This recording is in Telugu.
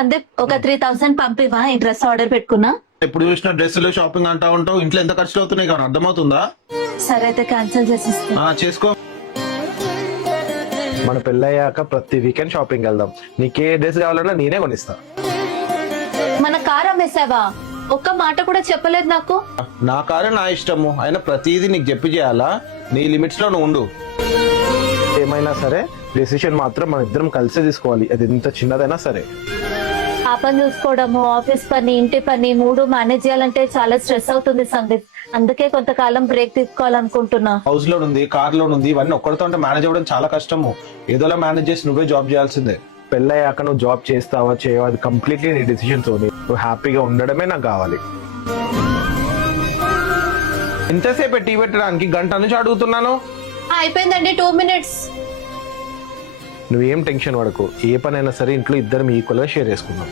సందీప్ ఒక 3000 పంపివా ఈ డ్రెస్ ఆర్డర్ పెట్టుకున్నా. ఎప్పుడు చూసిన డ్రెస్సులు షాపింగ్ అంటా ఉంటావు, ఇంట్లో ఎంత ఖర్చులు అవుతున్నాయి కానీ అర్థమవుతుందా? సరే అయితే క్యాన్సిల్ చేసిస్తా. చేసుకో. మన పెళ్ళయ్యాక ప్రతి వీకెండ్ షాపింగ్ వెళ్దాం. నీకే డ్రెస్ కావాలన్నా నేనే కొనిస్తా. మన కార్ అమ్మేసావా? ఒక్క మాట కూడా చెప్పలేదు నాకు. నా కారు నా ఇష్టము, అయినా ప్రతిదీ నీకు చెప్పి చేయాలా? నీ లిమిట్స్ లో నువ్వు ఉండు. ఏమైనా సరే డెసిషన్ మాత్రం మన ఇద్దరం కలిసే తీసుకోవాలి, అది ఎంత చిన్నదైనా సరే. ఆ పని చూసుకోవడము, ఆఫీస్ పని, ఇంటి పని 3 మేనేజ్ చేయాలంటే చాలా స్ట్రెస్ అవుతుంది సందీప్. అందుకే కొంతకాలం బ్రేక్ తీసుకోవాలనుకుంటున్నా. హౌస్ లోన్ ఉంది, కార్ లోన్ ఉంది, ఇవన్నీ ఒక్కడితో అంటే మేనేజ్ అవ్వడం చాలా కష్టము. ఏదోలా మేనేజ్ చేసి నువ్వే జాబ్ చేయాల్సిందే. పెళ్ళయ్యాక నువ్వు జాబ్ చేస్తావా చేయవా అది కంప్లీట్లీ నీ డెసిషన్ తోని. నువ్వు హ్యాపీగా ఉండడమే నాకు కావాలి. ఇంతసేపు టీ పెట్టడానికి గంట నుంచి అడుగుతున్నాను. అయిపోయిందండి 2 minutes. నువ్వేం టెన్షన్ పడకు, ఏ పనైనా సరే ఇంట్లో ఇద్దరం ఈక్వల్ గా షేర్ చేసుకుందాం.